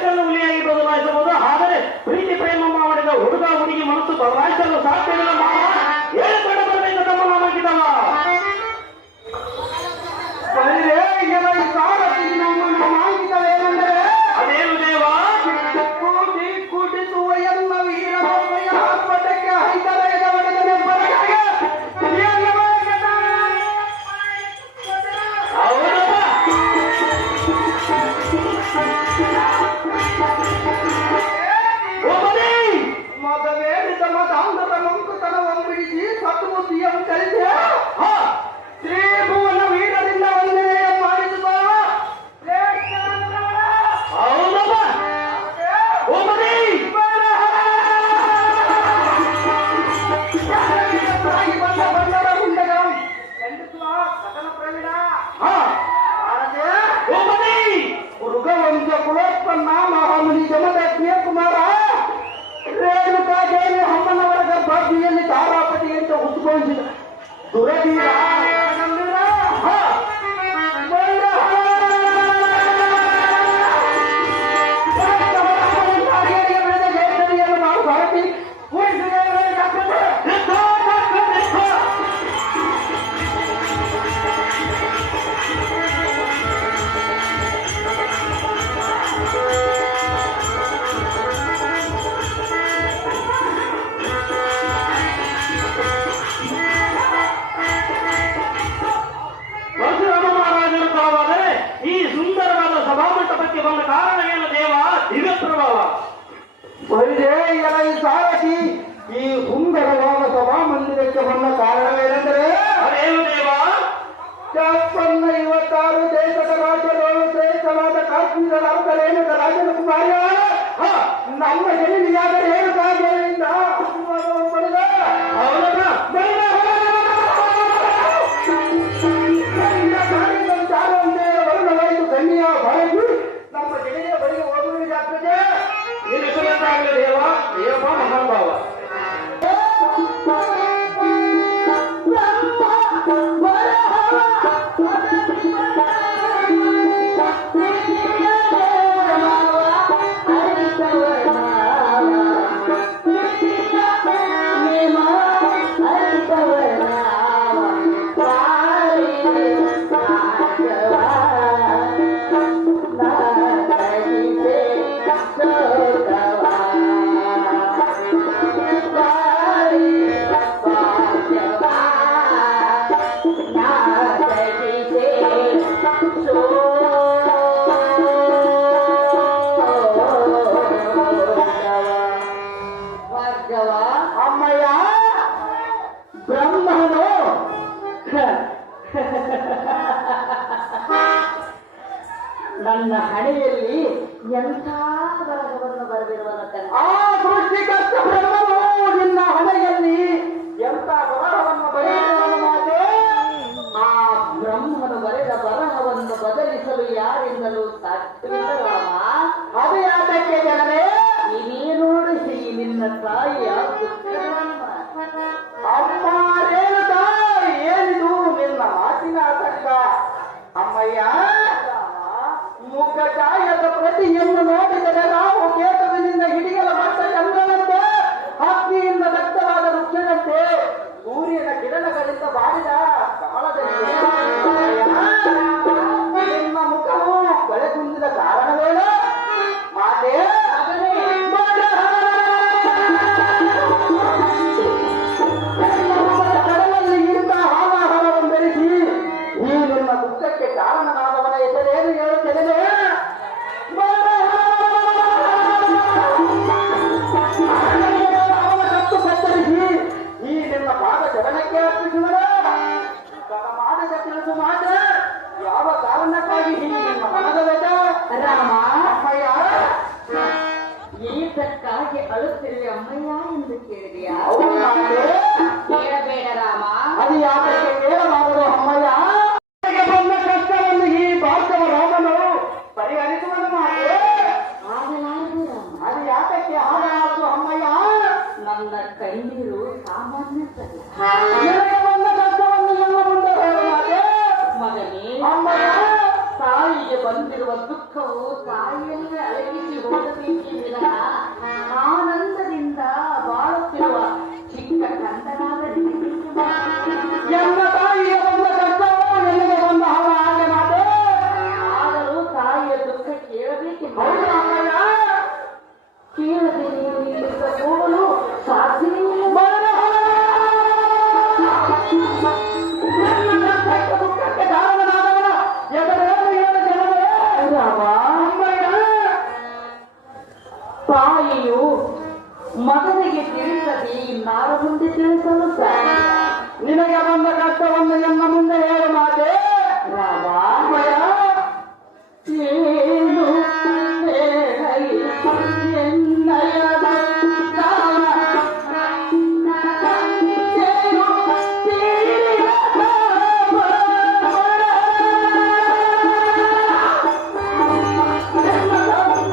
ವಯಸ್ಸನ್ನು ಹುಲಿಯಾಗಿ ಬದಲಾಯಿಸಬಹುದು, ಆದರೆ ಪ್ರೀತಿ ಪ್ರೇಮ ಮಾಡಿದ ಹುಡುಗ ಹುಡುಗಿ ಮನಸ್ಸು ಬದಲಾಯಿಸಲು ಸಾಧ್ಯವಿಲ್ಲ. ಹೇಳಿಕೊಂಡು ಬರಬೇಕು ತಮ್ಮ ನಾಮಕ್ಕಿದಲ್ಲ ಏನಂದರೆ ಅದೇನು ದೇವ ಕೂಡಿಸುವ ಎಲ್ಲ ವೀರ ಪಟಕ್ಕೆ ಹೈದರಾಯದ ಒಡೆದನೆ ಬರಗಾಗೆ ಮತವೇರಿದ ಮತಾಂಧದ ಮಂಕುತನವನ್ನು ಬಿಡಿಸಿ ಸತ್ತುಬುದ್ಧಿಯನ್ನು ಕಲಿಸಿ ಶ್ರೀಭುವನ ವೀರದಿಂದ ವಂದನೆಯ ಮಾಡಿಸುವ ಮೃಗವಂಶ ಕುಲೋತ್ಪನ್ನ ಮಹಾಮುನಿ ಜಮದಗ್ನಿಯ ಕುಮಾರ ರೇಣುಕಾದೇವಿ ಅಮ್ಮನವರ ಗರ್ಭಾಗಿಯಲ್ಲಿ ತಾರಾಪತಿ ಅಂತ ಉದ್ಭವಿಸಿದ ದುರವೀರ ಬಂದ ಕಾರಣ ಏನು ದೇವ? ದಿವ್ಯ ಪ್ರಭಾವ. ಸಾರಥಿ ಈ ಸುಂದರವಾದ ಸಭಾ ಮಂದಿರಕ್ಕೆ ಬಂದ ಕಾರಣವೇನೆಂದರೆ ಅದೇನು ದೇವ? 56 ದೇಶದ ರಾಜ್ಯಗಳು ಶ್ರೇಷ್ಠವಾದ ಕಾಶ್ಮೀರ ರಾಜರೇಣುಕ ರಾಜನ ಕುಮಾರ ನಮ್ಮ ಜನನಿಯಾದ ರೇಣುಕಾದೇವಿಯಿಂದ ಪಡೆದ ವರ್ಣವಾಯಿತು ಕನ್ಯಾ ಭಾರತಿ ನಮ್ಮ ಜನತೆಯ ಬಳಿಗೆ ಹೋಗುವುದಾಗ್ತದೆ. ದೇವ ದೇವ ಮಹಾನುಭಾವ ಅಮ್ಮಯ್ಯ ಬ್ರಹ್ಮನು ನನ್ನ ಹಣೆಯಲ್ಲಿ ಎಂಥ ಬರಹವನ್ನು ಬರೆದಿರುವನು. ಆ ಸೃಷ್ಟಿಕರ್ತ ಬ್ರಹ್ಮನು ನಿನ್ನ ಹಣೆಯಲ್ಲಿ ಎಂಥ ಬರಹವನ್ನು ಬರೆದಿರುವನು ಮಾತೆ. ಆ ಬ್ರಹ್ಮನು ಬರೆದ ಬರಹವನ್ನು ಬದಲಿಸಲು ಯಾರಿಂದಲೂ ಸಾಧ್ಯವಿಲ್ಲ ರಾಮ. ಅದು ಯಾತಕ್ಕೆ ಜನರೇ? ನೀನೇ ನೋಡಿಸಿ ನಿನ್ನ ತಾಯಿಯ ಅಮ್ಮ ರೇಣುಕಾ, ಏನಿದು ನಿನ್ನ ಮಾತಿನ ಆತಂಕ? ಅಮ್ಮಯ್ಯ, ಮುಖ ಛಾಯದ ಪ್ರತಿಯನ್ನು ನೋಡಿದರೆ ನಾವು ಕೇತವಿನಿಂದ ಹಿಡಿಯಲ ಮಟ್ಟ ಚಂದ್ರನಂತೆ, ಅಗ್ನಿಯಿಂದ ದಗ್ಧವಾದ ವೃಕ್ಷನಂತೆ, ಸೂರ್ಯನ ಕಿರಣಗಳಿಂದ ಬಾಡಿದ ಕಾಲದಲ್ಲಿ ನಿಮ್ಮ ಮುಖವು ಬೆಳೆಗುಂದಿದ ಕಾರಣವೇನು ಮಾತೆ? ಕಡಲಲ್ಲಿ ಇಂಥ ಹಾಲಾಹಲವನ್ನು ಬೆರೆಸಿ ಈ ನಿಮ್ಮ ದುಃಖಕ್ಕೆ ಕಾರಣನಾದವನ ಹೆಸರೇನು ಹೇಳುತ್ತೇನೆ? ಅವನ ಕತ್ತು ಕತ್ತರಿಸಿ ಈ ನಿಮ್ಮ ಪಾದ ಚಲನಕ್ಕೆ ಅರ್ಪಿಸುವರು. ಮಾಡಿದ ತಿಳಿದು ಮಾತ್ರ ಯಾವ ಕಾರಣಕ್ಕಾಗಿ ನಿಮ್ಮ ಮನದ ಬೇಟ ರಾಮ? ಅಮ್ಮಯ್ಯ, ಈತಕ್ಕಾಗಿ ಅಳುತ್ತಿರುವೆ ಅಮ್ಮಯ್ಯ ಎಂದು ಕೇಳಿದೆಯಾ? ಕೇಳಬೇಡ ರಾಮ. ಅದು ಯಾಕೆ ಕೇಳಬಾರದು ಅಮ್ಮಯ್ಯ? ಬಂದ ಕಷ್ಟವನ್ನು ಈ ಭಾಷವ ರಾಮನು ಪರಿಹರಿಸುವನು ಮಾತೆ. ಅದು ಯಾತಕ್ಕೆ ಹಾಗಾಯಿತು ಅಮ್ಮಯ್ಯ? ನನ್ನ ಕಣ್ಣೀರು ಸಾಮಾನ್ಯ ಬಂದ ಕಷ್ಟವನ್ನು ಎಲ್ಲ ಮುಂದೆ ಮಾತೆ. ಮಗನೇ, ಅಮ್ಮಯ್ಯ, ತಾಯಿಗೆ ಬಂದಿರುವ ದುಃಖವು ತಾಯಿಯನ್ನೇ ಅಡಗಿಸಿ ನಿನಗೆ ಬಂದ ಕಷ್ಟವನ್ನು ಎನ್ನ ಮುಂದೆ ಹೇಳು ಮಾತೆ. ರಾಮ ಅಮ್ಮಯ್ಯ, ಏನು ಹೇಳಲಿ ಎನ್ನಯ ದುಃಖವ, ಏನು ತೀರಿದ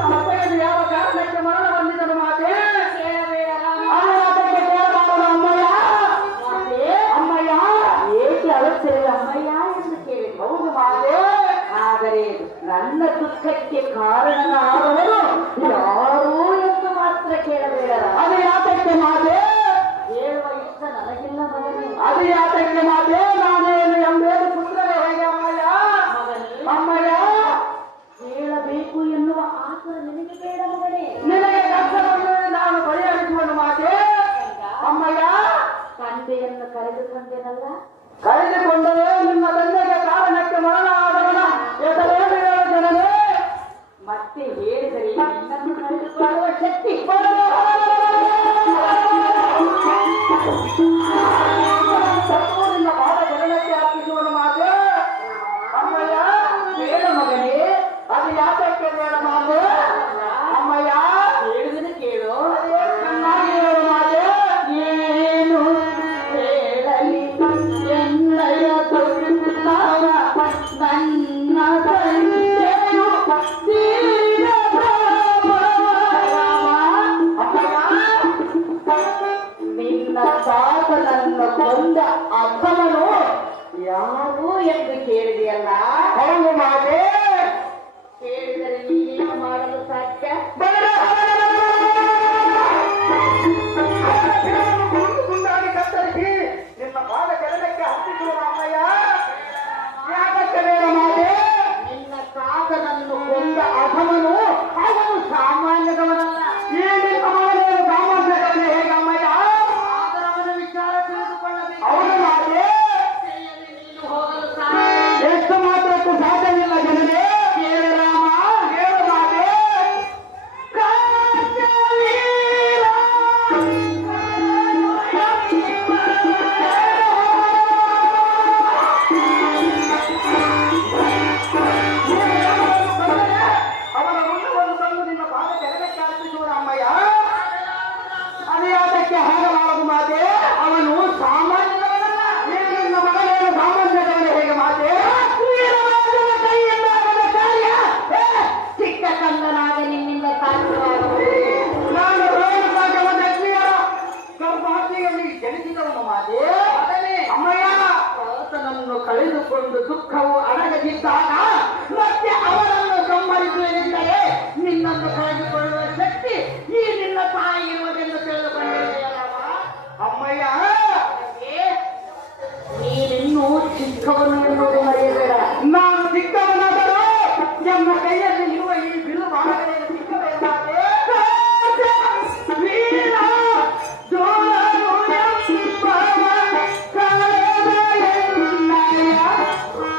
ಅಪ್ಪಯ್ಯನು ಯಾವ ಕಾರಣಕ್ಕೆ ಮರಣ ಹೊಂದಿದನು ಮಾತೆ? ಅದಕ್ಕೆ ಕೇಳಬಾರದು ಅಮ್ಮಯ್ಯ. ಅಮ್ಮಯ್ಯ, ಏಕೆ ಅಳುತ್ತಿರಲಿ ಅಮ್ಮಯ್ಯ ಎಂದು ಕೇಳಿದೆ. ಹೌದು ಮಾತೆ. ಆದರೆ ನನ್ನ ದುಃಖಕ್ಕೆ ಕಾರಣನಾದವರು ಯಾರು ಎಂದು ಮಾತ್ರ ಕೇಳಬೇಡ. ಅದು ಯಾತಕ್ಕೆ ಮಾತೆ? ಹೇಳುವ ಇಷ್ಟ ನನಗಿಲ್ಲ ಮಗನೇ. ಅದು ಯಾತಕ್ಕೆ ಮಾತೆ? ನಾನೇನು ಎಂಬುದು ಪುತ್ರರೇ ಹೇಗೆ ಅಮ್ಮಯ್ಯ? ಮಗನೇ, ಅಮ್ಮಯ್ಯ, ಹೇಳಬೇಕು ಎನ್ನುವ ಆತುರ ನಿನಗೆ ಬೇಡ ಮಗನೇ. ನಿನಗೆ ಕಷ್ಟವನ್ನು ನಾನು ಪರಿಹರಿಸುವನು ಮಾತೆ. ಅಮ್ಮಯ್ಯ, ತಂದೆಯನ್ನು ಕರೆದುಕೊಂಡೇನಲ್ಲ, ಕರೆದುಕೊಂಡರೆ ನಿನ್ನ ತಂದೆಗೆ ಕಾರಣಕ್ಕೆ ಮರಣ ಆದವನ ಹೆಸರೇನು ಹೇಳು ಜನನೇ? ಮತ್ತೆ ಹೇಳಿದರೆ ನಿನ್ನನ್ನು ಕರೆದುಕೊಳ್ಳುವ ಶಕ್ತಿ ತಪ್ಪು ನಿನ್ನ ಬಾಳ ಜನನಕ್ಕೆ ಅರ್ಪಿಸುವನು ಮಾತೆ. ಅಮ್ಮಯ್ಯ, ಹೇಳು ಮಗನೇ. ಅದು ಯಾತಕ್ಕೆ ಬೇಡ ಮಾತೆ? ಅಮ್ಮಯ್ಯ, ಹೇಳುವುದನ್ನು ಕೇಳು. ಚೆನ್ನಾಗಿ ಹೇಳು ಮಾತೆ. ಏನು ಹೇಳಲಿ ಎನ್ನಯ ದುಃಖವ, ನನ್ನ ತಂದೆಯು ತೀರಿದ ನಿನ್ನ ತಾತನನ್ನು ಕೊಂದ ಅರ್ಥವನು ಯಾರು ಎಂದು ಕೇಳಿದೆಯಲ್ಲ. ಹೌದು ಮಾತೆ. ಕೇಳಿದರೆ ನೀನೇನು ಮಾಡಲು ಸಾಧ್ಯ? ಮುಂದಾಗಿ ಕತ್ತರಿಸಿ ನಿನ್ನ ಬಾಲ ಜನನಕ್ಕೆ ಹತ್ತಿಸುವ ಅಮ್ಮಯ್ಯ. ಯಾತಕ್ಕೆ ಬೇಡ ಮಾತೆ? ನಿನ್ನ ತಾತನನ್ನು ಕೊಂದ ಅಧಮನು ಅವನು ಸಾಮಾನ್ಯದವನಲ್ಲ. ಈ ನಿನ್ನ ಮಗನೇನು ಸಾಮಾನ್ಯದಲ್ಲಿ ಹೇಗೆ ಅಮ್ಮಯ್ಯ? ಆದರೆ ಅವನ ವಿಚಾರ ತಿಳಿದುಕೊಳ್ಳಬೇಕು. ಹೌದು ಮಾತೆ. ನೀನು ಹೋಗಲು ಸಾಧ್ಯ. ಎಷ್ಟು ಮಾತ್ರಕ್ಕೂ ಸಾಧ್ಯವಿಲ್ಲ ಜನರೇ. ಕೇಳು ರಾಮ. ಹೇಳು ಮಾತೆ. ಅವನ ಮುಂದೆ ಒಂದು ತಂದು ನಿನ್ನ ಬಾಲ ಜನನಕ್ಕೆ ಅರ್ಪಿಸುವ ಅಮ್ಮಯ್ಯ. ಅದು ಯಾತಕ್ಕೆ ಹಾಗಲಾರದು ಮಾತೆ? ಅವನು ಸಾಮಾನ್ಯದವನಲ್ಲ. ಈ ನಿನ್ನ ಮಗನೇನು ಸಾಮಾನ್ಯದಲ್ಲಿ ಹೇಗೆ ಮಾತೆ? ವೀರರಾಜನ ಕೈಯಿಂದ ಅವನ ಕಾರ್ಯ ಚಿಕ್ಕ ಕಂದನಾಗ ನಿನ್ನಿಂದ ಸಾಧ್ಯವಾಗಬಹುದು. ನಾನು ರೋಗಸಾಗರ ಜಗ್ನಿಯರ ಗರ್ಭಾತಿಯಲ್ಲಿ ಜನಿಸಿದವನು ಮಾತೆ. ಅಮ್ಮಯ್ಯ, ತಾತನನ್ನು ಕಳೆದುಕೊಂಡು ದುಃಖವು ಅಡಗದಿದ್ದಾಗ ಮತ್ತೆ ಅವರನ್ನು ಸಂಹರಿಸುವುದೆಂದರೆ ನಿನ್ನನ್ನು ಕಳೆದುಕೊಳ್ಳುವ ಶಕ್ತಿ ಈ ನಿನ್ನ ತಾಯಿ ಇರುವುದೆಂದು ತಿಳಿದುಕೊಂಡಿದೆಯಲ್ಲವ. ಅಮ್ಮಯ್ಯ, ನೀನಿನ್ನೂ ಚಿಕ್ಕವನು ಎನ್ನುವುದು ಮರೆಯಬೇಡ. ನಾನು ಚಿಕ್ಕವನಾದರೂ ನನ್ನ ಕೈಯಲ್ಲಿ ಇರುವ ಈ ಬಿಲ್ಲು ಬಾಣಗಳನ್ನು ಚಿಕ್ಕಬೇಕಾದೆ. ವೀರ ಜೋಳನು ಎಂಬವ ಕಳೆದ ಎನ್ನಯ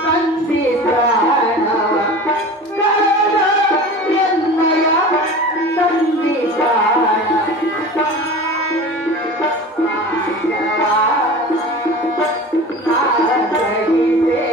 ತಂದೆ ಪ್ರಾಣವ, ಕಳೆದ ಎನ್ನಯ ತಂದೆ ಪ್ರಾಣ. ನಾರದಿದೆ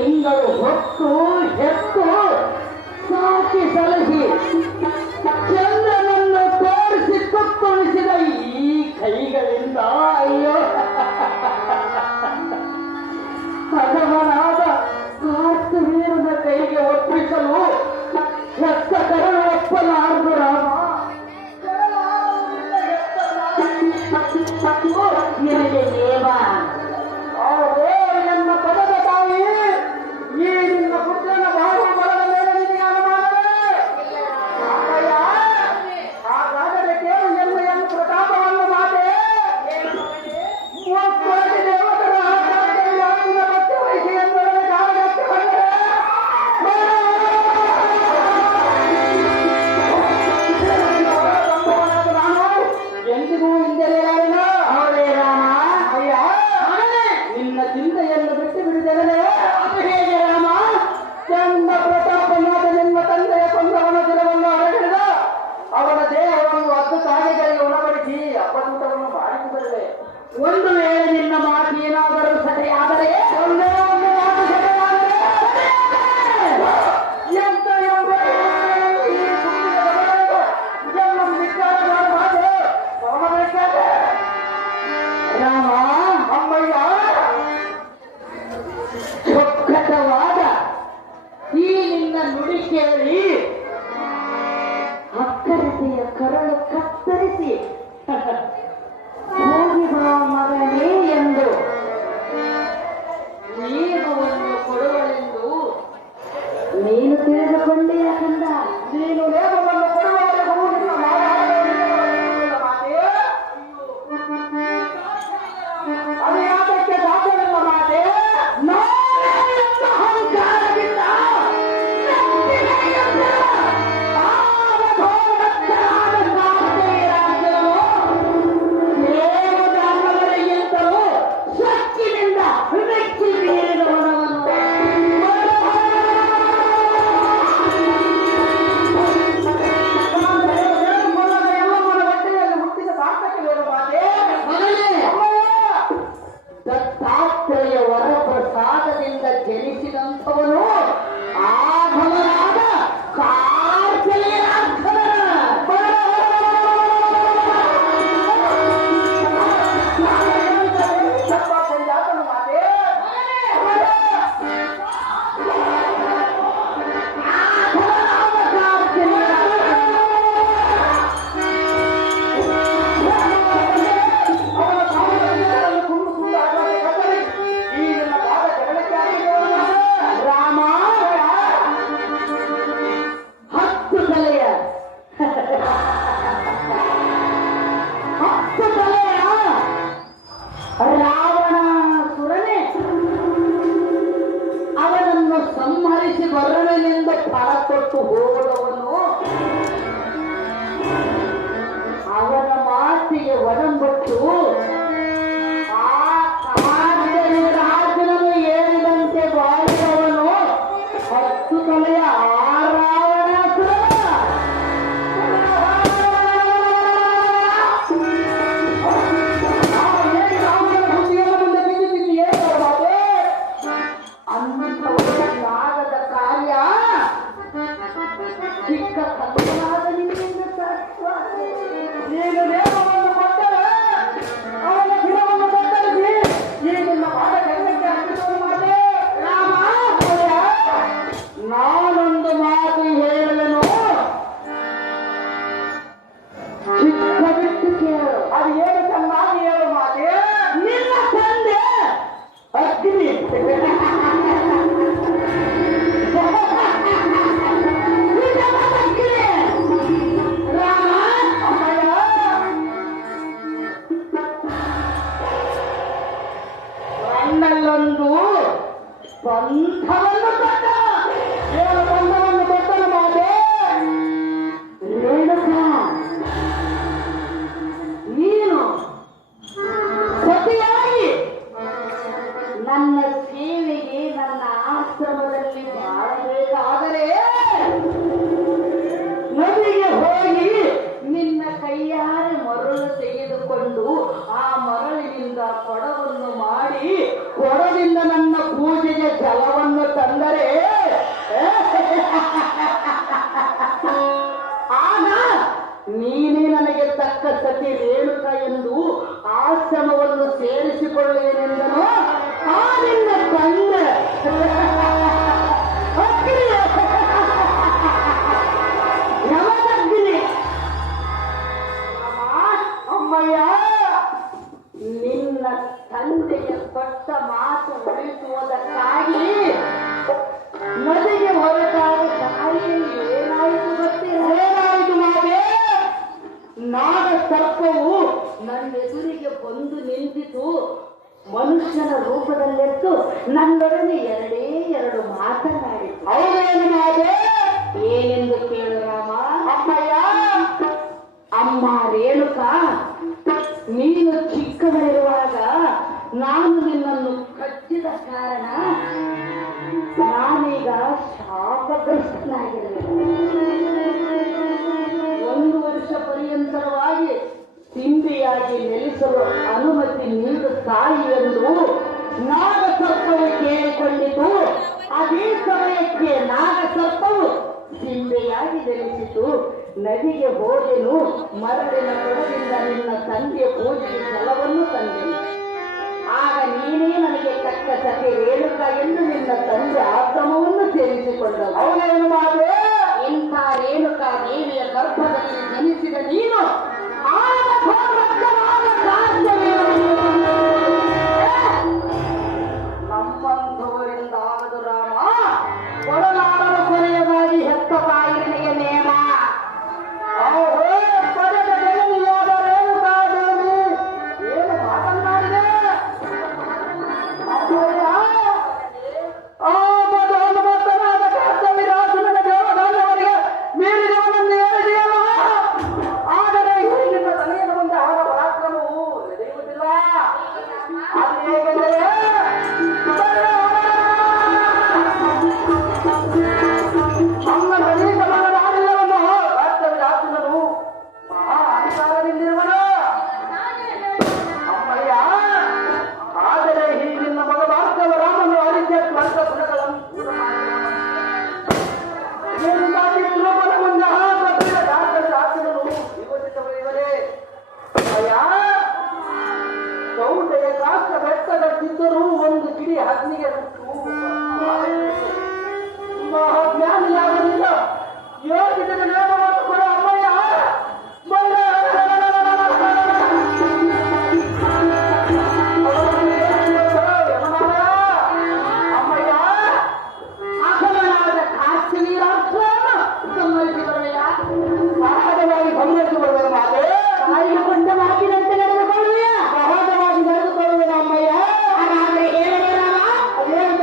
ತಿಂಗಳು ಹೊತ್ತು ಹೆತ್ತು ಸಾಕಿ ಸಲಹಿ ಚಂದ್ರನನ್ನು ತೋರಿಸಿ ತುತ್ತುಣಿಸಿದ ಈ ಕೈಗಳಿಂದ ಅಯ್ಯೋ ಹದವನಾದ ಕಾರ್ತವೀರನ ಕೈಗೆ ಒಪ್ಪಿಸಲು ಹೆತ್ತ ಕರಳು ಒಪ್ಪಲಾರದು ರಾಮ. ನಿನಗೆ ದೇವ ನನ್ನ ಪದದ ತಾಯಿ ಈ ನಿನ್ನ ಪುತ್ರನ ಬಾವು ಬಲದ ಮೇಲೆ ನಿನಗೆ ಅನುಮಾನವೇ? ಹಾಗಾದರೆ ಕೇಳು ಎನ್ನುವ ಪ್ರತಾಪವನ್ನು ಮಾತೆ ಮೂವತ್ತೆರಡು ದೇವತರ ಆಚಾರ್ಯವಾದ ಭಕ್ತಿ ವಹಿಸಿ ಎಂದರೆ ಕಾಲಗಕ್ಕೆ ಬಂದರೆ ನಾನು ಎಂದಿಗೂ ಹಿಂದೆಲೆಯಾರಿನ ಅವಳೇ ರಾಮ. ಅಯ್ಯ ನಿನ್ನ ಚಿಂತೆಯನ್ನು ಬಿಟ್ಟು ಬಿಡಿದರೆ ಅದು ಹೇಗೆ ರಾಮ? ಚಂದ ಪ್ರತಾಪನಾದ ನಿಮ್ಮ ತಂದೆಯ ಕೊಂದವನ ದಿನವನ್ನು ಹೊರಗಿಡಿದ ಅವನ ದೇಹವನ್ನು 10 ಸಾಗೆಗಳಿಗೆ ಉಣಬಡಿಸಿ ಅಪ್ಪಟೂಟವನ್ನು ಮಾಡಿಸಿದರೆ ಒಂದು ವೇಳೆ ನಿನ್ನ ಮಾತು ಏನಾದರೂ ಸರಿಯಾದರೆ ಒಂದೇ ಒಂದು ಮಾತು ಸರಿಯಾದರೆ ಎಂತ ಎಂಬುದೇ ಈ ಸುಂದರ ಬಡವನಿಗೆ ಜನ್ಮ ಧಿಕ್ಕಾರ ಮಾಡಬಾರದು. ಹೋಗಬೇಕಾದ್ರೆ ರಾಮ ಅಮ್ಮಯ್ಯ ಚೊಕ್ಕಟವಾದ ಈ ನಿನ್ನ ನುಡಿ ಕೇಳಿ ಅಕ್ಕರತೆಯ ಕರಳು ಕತ್ತರಿಸಿ ಹೋಗಿ ಬಾ ಮಗನೇ ಎಂದು ನೇಮವನ್ನು ಕೊಡುವಳೆಂದು ನೀನು ತಿಳಿದುಕೊಂಡೇ ಕಂದ. ನೀನು ನೇಮವನ್ನು ಕೊಡುವವರೆಗೂ ನಿನ್ನ ಮಾತೆ ಅದು ಯಾತಕ್ಕೆ ಸಾಧ್ಯವಿಲ್ಲ ಮಾತೆ? ನಾನೆಂಬ ಅಹಂಕಾರದಿಂದ ನೆತ್ತಿಗೆಯುತ್ತ ಆವಧೋರಕ್ತರಾದ ಕಾರ್ತಿಯ ರಾಜ್ಯವು ದೇವದಾನವರಿಗಿಂತಲೂ ಶಕ್ತಿಯಿಂದ ಬೆಚ್ಚಿ ಬೀರಿದವನವನು. ಎಲ್ಲಮ್ಮನ ಹೊಟ್ಟೆಯಲ್ಲಿ ಹುಟ್ಟಿದ ಸಾರ್ಥಕವೇನು ಮಾತೆ? ಮಗನೇ, ಅಮ್ಮಯ್ಯ ದತ್ತಾತ್ರೇಯ ವರಪ್ರಸಾದದಿಂದ ಜನಿಸಿದಂಥವನು ಆಭವನಾದ ಕಾರ್ತಿಯ ಜಾತನು ಮಾತೆ ಅವನ ಸಾಮರ್ಥ್ಯಗಳನ್ನು ತುಂಬು ಸುತ್ತ ಆಗಾಗ ಕತ್ತರಿ ಈ ನಿನ್ನ ಪಾದ ಜಗಳಕ್ಕೆ ಆಗಿರುವವನು ರಾಮ 10 ತಲೆಯ 10 ತಲೆಯ ರಾವಣಾಸುರನೇ ಅವನನ್ನು ಸಂಹರಿಸಿ ಬರುವೆನೆಂದು ಫಲ ಕೊಟ್ಟು ಹೋದವನು ಅವನ ಮಾತಿಗೆ ಒಡಂಬಟ್ಟು ಆ ಕಾಡಿನ ರಾಜನನ್ನು ಏರಿದಂತೆ ಬಾಳಿದವನು 10 ತಲೆಯ ಆ ರಾವಣಾಸುರ. ಹೇಗೆ ರಾಮನ ಬುದ್ಧಿಯನ್ನು ಮುಂದೆ ಬಿದ್ದಿದ್ದೀಯೇ ಮಾತೆ? ಅನ್ನದ ಕಾರ್ಯ ಚಿಕ್ಕ ಕಲ್ಲನಾದ ನಿನ್ನಿಂದ ಸಾಧ್ಯವಾಗಿದೆ. ನೀನು ನೇಮವನ್ನು ಕೊಟ್ಟರೆ ಅವನ ಗುಣವನ್ನು ಕತ್ತರಿಸಿ ಈ ನಿನ್ನ ಪಾದ ಜಗಳಕ್ಕೆ ಅರ್ಪಿಸುವನು ಮಾತೆ. ರಾಮ, ನಾನೊಂದು ಮಾತು ಹೇಳಲು ಚಿಕ್ಕ ಬಿಟ್ಟು ಕೇಳು. ಅದು ಏನು ಚೆನ್ನಾಗಿ ಹೇಳು ಮಾತೆ. ನಿನ್ನ ತಂದೆ ಅಗ್ನಿ ರಾಮ, ಅಮ್ಮಯ್ಯ ನನ್ನಲ್ಲೊಂದು ಪಂಥವನ್ನು ಕೊಟ್ಟ. ಏನು ಬಂಧವನ್ನು ಕೊಟ್ಟನು ಮಾತೆ. ರೇಣುಕ, ನೀನು ಸತಿಯಾಗಿ ನನ್ನ ಸೇವೆಗೆ ನನ್ನ ಆಶ್ರಮದಲ್ಲಿ ಮಾಡಬೇಕಾದರೆ ನದಿಗೆ ಹೋಗಿ ನಿನ್ನ ಕೈಯಾರೆ ಮರಳು ತೆಗೆದುಕೊಂಡು ಆ ಮರಳಿನಿಂದ ಕೊಡವನ್ನು ಮಾಡಿ ಕೊಡದಿಂದ ನನ್ನ ಪೂಜೆಗೆ ಜಲವನ್ನು ತಂದರೆ ಆಗ ನೀನೇ ನನಗೆ ತಕ್ಕ ಸತಿ ರೇಣುಕ ಎಂದು ಆಶ್ರಮವನ್ನು ಸೇರಿಸಿಕೊಳ್ಳುವೆನೆಂದನು ಆ ನಿನ್ನ ತಂದ ಯಮದಗ್ನಿ. ಅಮ್ಮಯ್ಯ, ನಿನ್ನ ತಂದೆಗೆ ಕೊಟ್ಟ ಮಾತು ಉಳಿಸುವುದಕ್ಕಾಗಿ ನದಿಗೆ ಹೊರಟಾದ ದಾರಿಯಲ್ಲಿ ಏನಾಯಿತು ಗೊತ್ತಿಲ್ಲ. ಏನಾಯಿತು ಮಾತೆ? ನಾಗ ಸರ್ಪವು ನನ್ನ ಎದುರಿಗೆ ಬಂದು ನಿಂತಿತು. ಮನುಷ್ಯನ ರೂಪದಲ್ಲೆತ್ತು ನನ್ನೊಡನೆ ಎರಡು ಮಾತನಾಡಿತು. ಹೌದೇನು ಮಾತೆ? ಏನೆಂದು ಕೇಳು ರಾಮ. ಅಮ್ಮಯ್ಯ, ಅಮ್ಮ ರೇಣುಕಾ, ನೀನು ಚಿಕ್ಕವಳಿರುವಾಗ ನಾನು ನಿನ್ನನ್ನು ಕಚ್ಚಿದ ಕಾರಣ ನಾನೀಗ ಶಾಪಗ್ರಸ್ತನಾಗಿರಲಿಲ್ಲ. 1 ವರ್ಷ ಪರ್ಯಂತರವಾಗಿ ಸಿಂಬಿಯಾಗಿ ನೆಲೆಸಲು ಅನುಮತಿ ನೀಡುತ್ತಾಯಿ ಎಂದು ನಾಗಸರ್ಪವು ಕೇಳಿಕೊಂಡಿತು. ಅದೇ ಸಮಯಕ್ಕೆ ನಾಗಸರ್ಪವು ಸಿಂಬೆಯಾಗಿ ನೆಲೆಸಿತು. ನದಿಗೆ ಹೋದೆನು, ಮರಳಿನ ಕೊಡದಿಂದ ನಿನ್ನ ತಂದೆ ಪೂಜೆಗೆ ಜಲವನ್ನು ತಂದೆನು. ಆಗ ನೀನೇ ನನಗೆ ತಕ್ಕ ಸತಿ ರೇಣುಕ ಎಂದು ನಿನ್ನ ತಂದೆ ಆಶ್ರಮವನ್ನು ಸೇರಿಸಿಕೊಂಡರು. ಅವನೇನು ಮಾತೆ? ಇಂಥ ರೇಣುಕಾ ದೇವಿಯ ಗರ್ಭದಲ್ಲಿ ಜನಿಸಿದ ನೀನು ಆಗ ನಮ್ಮಂಥವರಿಂದ ಆಗದು ರಾಮ. ಕೊಡಲಾರಲು ಕೊನೆಯದಾಗಿ ಹೆತ್ತ ತಾಯಿಗೆ ನೇಮ. ಪಡೆದ ಜನನಿಯಾದ ರೇಣುಕಾ ದೇವಿ ಏನು ಮಾತನಾಡಿದೆ? ಭಕ್ತನಾದ ಕರ್ತವ್ಯರಾಜನ ದೇವದಾನವರಿಗೆ ಮೀರಿದವನನ್ನು ಹೇಳಿದೆಯಲ್ಲ. ಆದರೆ ನಿನ್ನ ತಲೆಯನ್ನು ಮುಂದೆ ಅವರ ಪರಾಕ್ರಮವು ನಡೆಯುವುದಿಲ್ಲ. ಅದು ಹೇಗೆಂದರೆ ನಮ್ಮ ಗಣೇಶನ ಆಡಿದವನು ಕರ್ತವ್ಯರಾಜನನು ಮಹಾ ಅಧಿಕಾರದಿಂದಿರುವನು. ಅಮ್ಮಯ್ಯ, ಆದರೆ ಹೀಗಿನ ಮಗ ಭಾರ್ಗವ ರಾಮನು ಅರಿಕೆ ಸ್ವಂತ ಗುಣಗಳನ್ನು ದೂರ ಮಾಡಿದವನು. ಮುಂದೆ ಕರ್ತವ್ಯರಾಜನನು ವಿವರಿಸಬಲ್ಲವರೇ. ಅಯ್ಯ, ಸೌಂದರ್ಯ ಕಾಷ್ಟ ಬೆಟ್ಟದ ಸಿದ್ಧರು ಒಂದು ಕಿಡಿ ಅಗ್ನಿಗೆ ಬಿಟ್ಟು ಜ್ಞಾನಿಯಾಗಲಿಲ್ಲ. ಯೋಚಿಸಿದ ನೇಮವನ್ನು ಕೂಡ ಅಮ್ಮಯ್ಯ ಅಮ್ಮಯ್ಯ ಅಸಮನಾದ ಕಾಶ್ಮೀರಾರ್ಥವನ್ನು ಸಂಹರಿಸಿಕೊಳ್ಳಯ್ಯ. ಸಹಜವಾಗಿ ಸಂಹರಿಸಿಕೊಳ್ಳುವ ಮಾತೆ ತಾಯಿಗೆ ಕೊಟ್ಟ ಮಾತಿನಂತೆ ನಡೆದುಕೊಳ್ಳುವ. ಸಹಜವಾಗಿ ನಡೆದುಕೊಳ್ಳುವ ಅಮ್ಮಯ್ಯ. ಹಾಗಾದರೆ ಹೇಳಬೇಡ. ಅದೇನು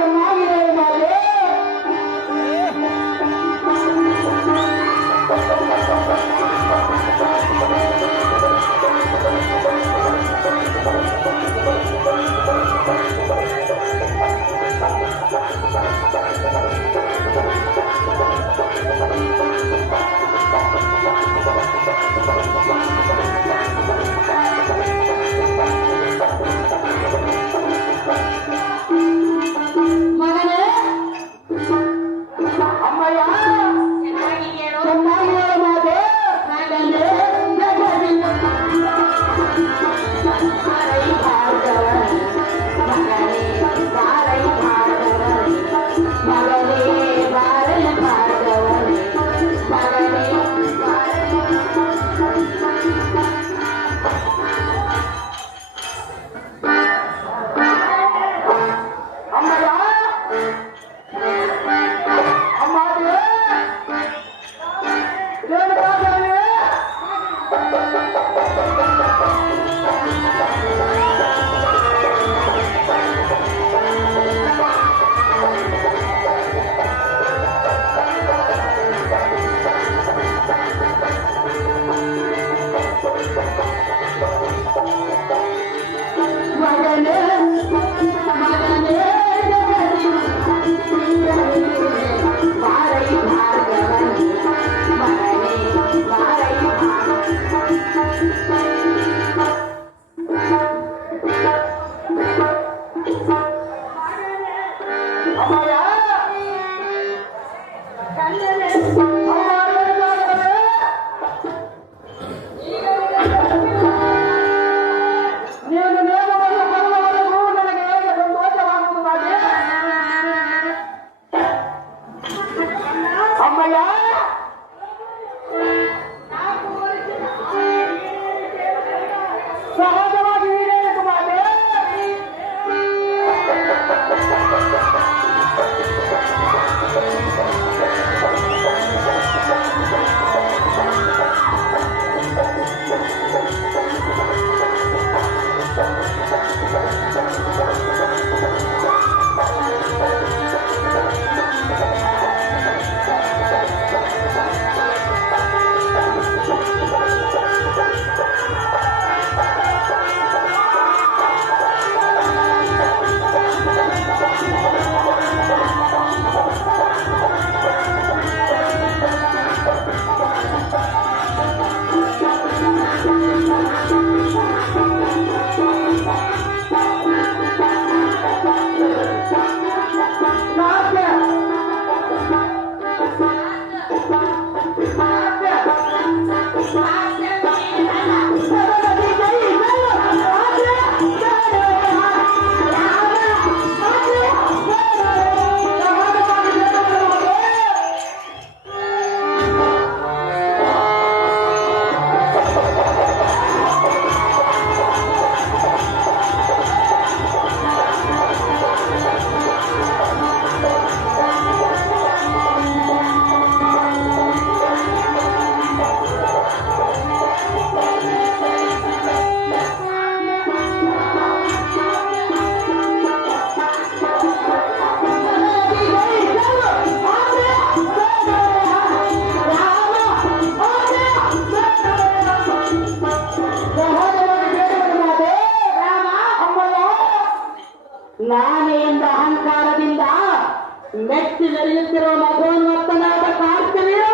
ನಾನೇ ಎಂಬ ಅಹಂಕಾರದಿಂದ ಮೆಚ್ಚಿ ನಡೆಯುತ್ತಿರುವ ಮಗೋನ್ಮತ್ತನಾದ ಕಾರ್ತಿನಿಯು